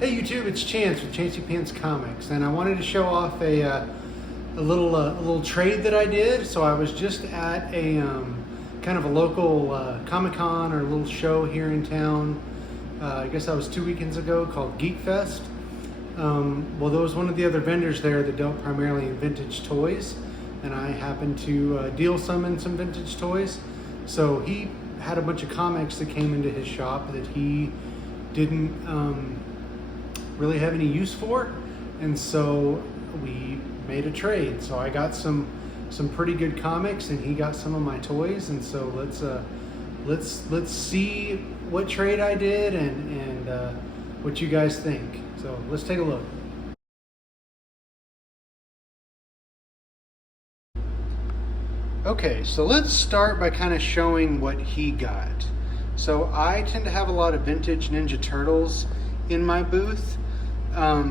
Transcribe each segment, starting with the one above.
Hey YouTube, it's Chance with Chancey Pants Comics, and I wanted to show off a little trade that I did. So I was just at a kind of a local Comic Con or a little show here in town. I guess that was 2 weekends ago, called Geek Fest. Well, there was one of the other vendors there that dealt primarily in vintage toys, and I happened to deal some in some vintage toys. So he had a bunch of comics that came into his shop that he didn't really have any use for, and so we made a trade. So I got some pretty good comics, and he got some of my toys. And so let's see what trade I did and what you guys think. So let's take a look. Okay, so let's start by kind of showing what he got. So I tend to have a lot of vintage Ninja Turtles in my booth.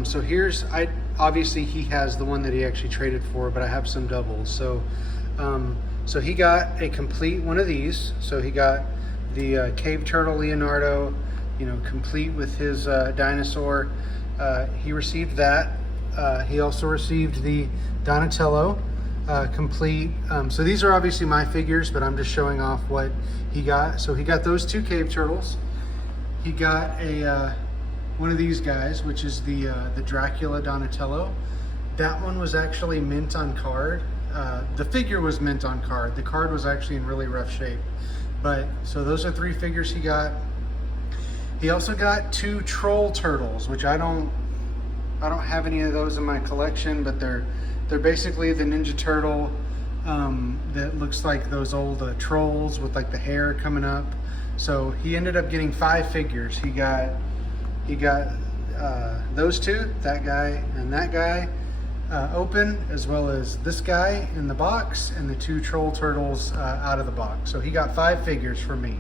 So obviously he has the one that he actually traded for, but I have some doubles. So he got a complete one of these. So he got the Cave Turtle Leonardo, complete with his dinosaur. He received that. He also received the Donatello complete. So these are obviously my figures, but I'm just showing off what he got. So he got those two Cave Turtles. He got one of these guys, which is the Dracula Donatello. That one was actually mint on card. The figure was mint on card. The card was actually in really rough shape. But so those are 3 figures he got. He also got 2 Troll Turtles, which I don't have any of those in my collection, but they're basically the Ninja Turtle that looks like those old trolls with like the hair coming up. So he ended up getting 5 figures. He got those 2, that guy and that guy, open, as well as this guy in the box, and the 2 Troll Turtles out of the box. So he got 5 figures from me.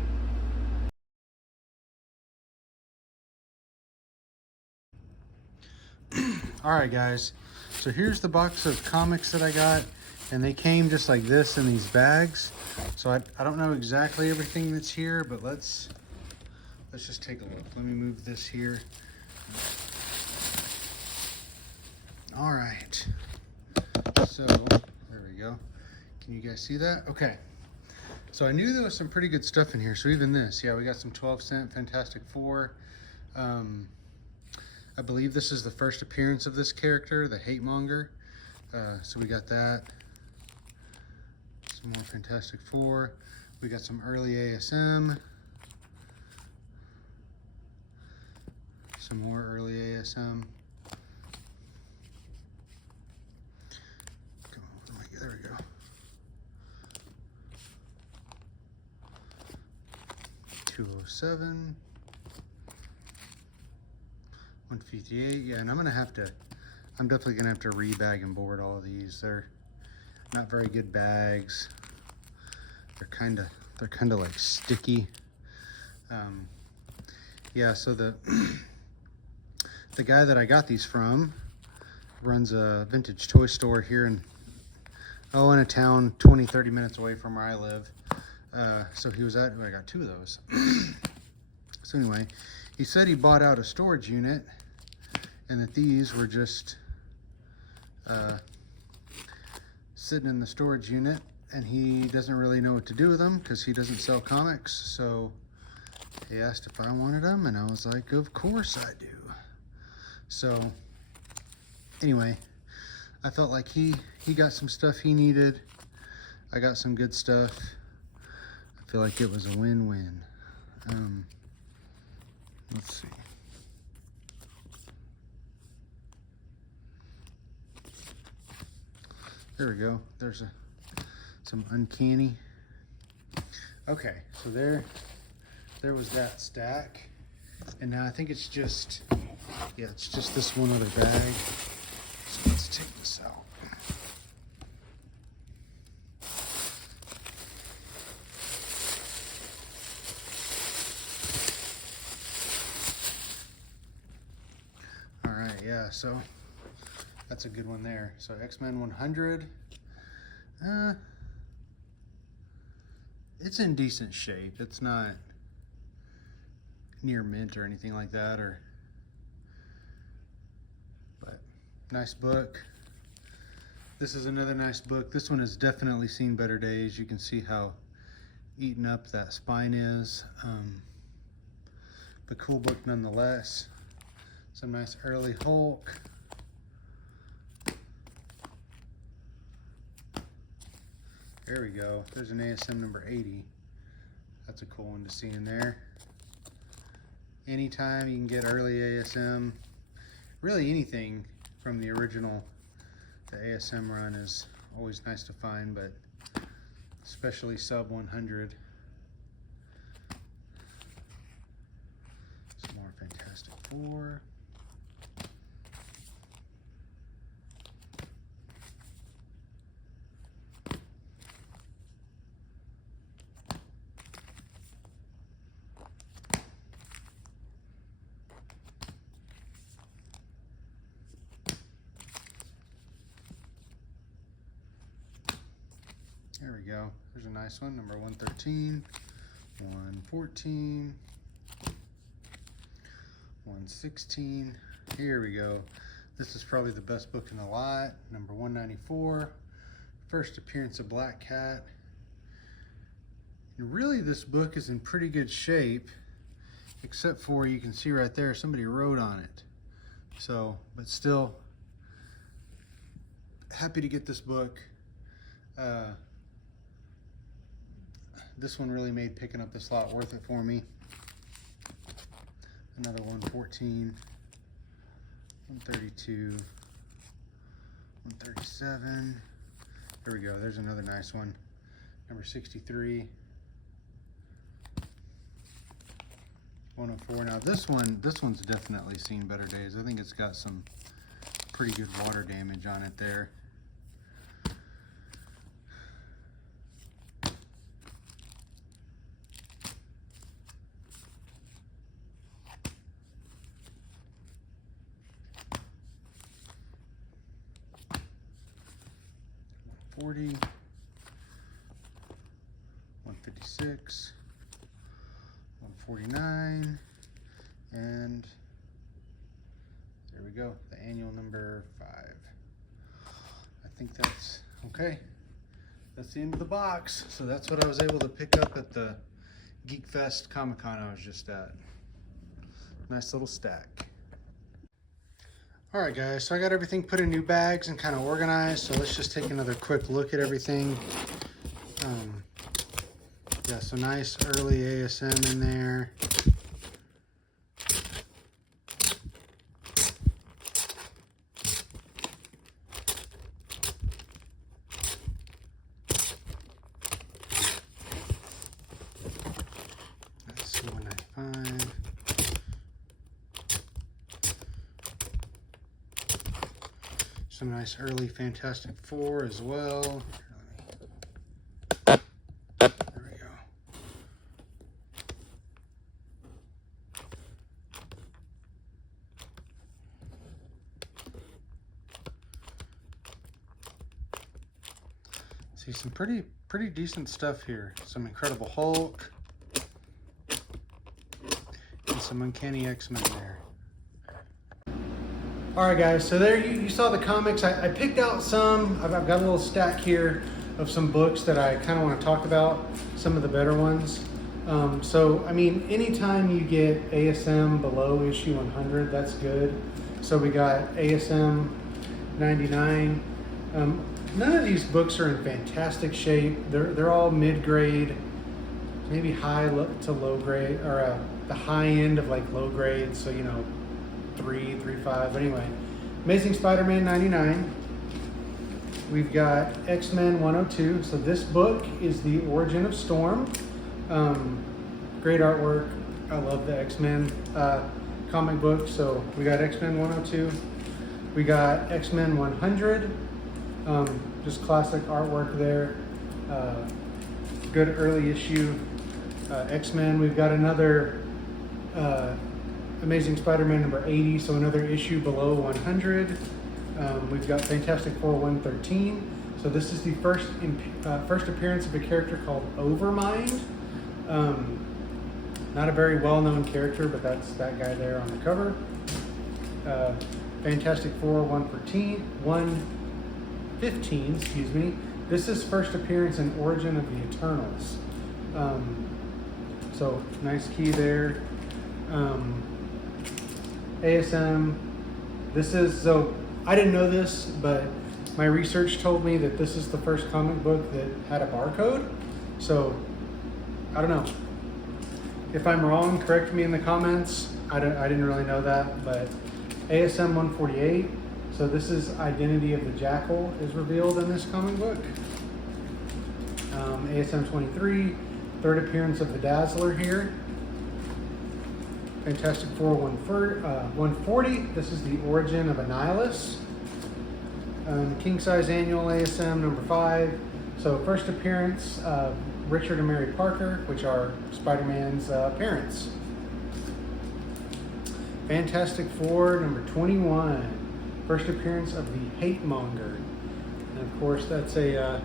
Alright guys, so here's the box of comics that I got, and they came just like this in these bags. So I don't know exactly everything that's here, but let's just take a look. Let me move this here. All right, so there we go. Can you guys see that? Okay, so I knew there was some pretty good stuff in here. So even this, yeah, we got some 12-cent Fantastic Four. I believe this is the first appearance of this character, the Hate Monger. So we got that. Some more Fantastic Four. We got some early ASM. Some more early ASM. Come on, there we go. $207. 158. Yeah, and I'm definitely gonna have to rebag and board all of these. They're not very good bags. They're kind of like sticky. Yeah, so the guy that I got these from runs a vintage toy store here in a town 20-30 minutes away from where I live. So he was I got 2 of those. So anyway, he said he bought out a storage unit, and that these were just sitting in the storage unit, and he doesn't really know what to do with them because he doesn't sell comics. So he asked if I wanted them, and I was like, of course I do. So anyway, I felt like he got some stuff he needed. I got some good stuff. I feel like it was a win-win. Let's see. There we go. There's some uncanny. Okay, so there was that stack, and now I think it's just this one other bag. So let's take this out. All right, yeah. So that's a good one there. So X-Men 100. It's in decent shape. It's not near mint or anything like that, or Nice book. This is another nice book. This one has definitely seen better days. You can see how eaten up that spine is. But cool book nonetheless. Some nice early Hulk. There we go. There's an ASM number 80. That's a cool one to see in there. Anytime you can get early ASM, really anything from the original, the ASM run is always nice to find, but especially sub 100. Some more Fantastic Four. There we go. There's a nice one, number 113, 114, 116. Here we go. This is probably the best book in the lot, number 194, first appearance of Black Cat. And really, this book is in pretty good shape, except for, you can see right there, somebody wrote on it. So, but still, happy to get this book. This one really made picking up this lot worth it for me. Another 114, 132, 137. Here we go. There's another nice one. Number 63, 104. Now this one's definitely seen better days. I think it's got some pretty good water damage on it there. $40, 156, 149, and there we go, the annual number 5. I think that's okay. That's the end of the box. So that's what I was able to pick up at the Geek Fest Comic-Con I was just at. Nice little stack. All right, guys, so I got everything put in new bags and kind of organized. So let's just take another quick look at everything. Yeah, so nice early ASM in there. That's 195. Some nice early Fantastic Four as well. There we go. See some pretty decent stuff here. Some Incredible Hulk and some Uncanny X-Men there. All right, guys, so there you saw the comics. I picked out some. I've got a little stack here of some books that I kind of want to talk about, some of the better ones. So, I mean, anytime you get ASM below issue 100, that's good. So we got ASM 99. None of these books are in fantastic shape. They're all mid-grade, maybe high to low grade, or the high end of like low grade. So, you know, 3.5. Anyway, Amazing Spider-Man 99. We've got X-Men 102. So this book is the origin of Storm. Great artwork. I love the X-Men comic book. So we got X-Men 102. We got X-Men 100. Just classic artwork there. Good early issue X-Men. We've got another Amazing Spider-Man number 80, so another issue below 100. We've got Fantastic Four 113. So this is the first appearance of a character called Overmind. Not a very well-known character, but that's that guy there on the cover. Fantastic Four 115, excuse me. This is first appearance in Origin of the Eternals. So nice key there. ASM. This is, so I didn't know this, but my research told me that this is the first comic book that had a barcode. So I don't know. If I'm wrong, correct me in the comments. I didn't really know that, but ASM 148. So this is Identity of the Jackal is revealed in this comic book. ASM 23, third appearance of the Dazzler here. Fantastic Four 140. This is the origin of Annihilus. King size annual ASM number 5. So first appearance of Richard and Mary Parker, which are Spider-Man's parents. Fantastic Four number 21. First appearance of the Hate Monger. And of course that's a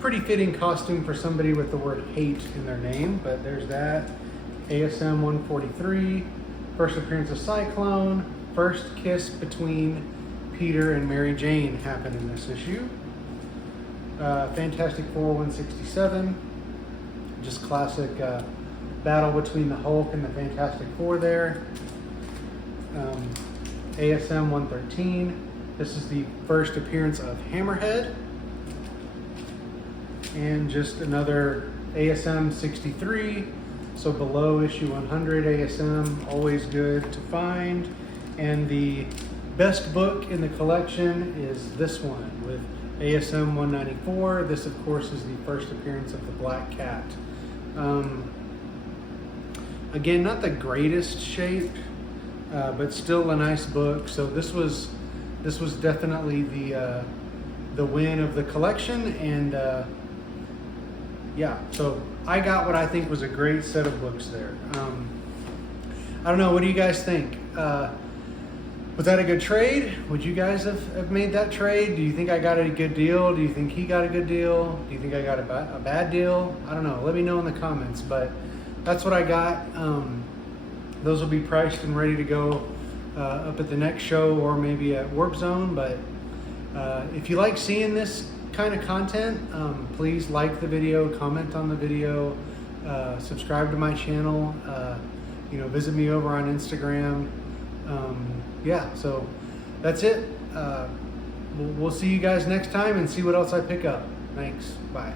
pretty fitting costume for somebody with the word hate in their name, but there's that. ASM 143. First appearance of Cyclone. First kiss between Peter and Mary Jane happened in this issue. Fantastic Four 167. Just classic battle between the Hulk and the Fantastic Four there. ASM 113. This is the first appearance of Hammerhead. And just another ASM 63. So below issue 100 ASM, always good to find. And the best book in the collection is this one with ASM 194. This, of course, is the first appearance of the Black Cat. Again, not the greatest shape, but still a nice book. So this was definitely the win of the collection, and yeah. So I got what I think was a great set of books there. I don't know. What do you guys think? Was that a good trade? Would you guys have made that trade? Do you think I got a good deal? Do you think he got a good deal? Do you think I got a bad deal? I don't know. Let me know in the comments. But that's what I got. Those will be priced and ready to go up at the next show or maybe at Warp Zone. But if you like seeing this kind of content, please like the video, comment on the video, subscribe to my channel. Visit me over on Instagram. Yeah, so that's it. We'll see you guys next time and see what else I pick up. Thanks. Bye.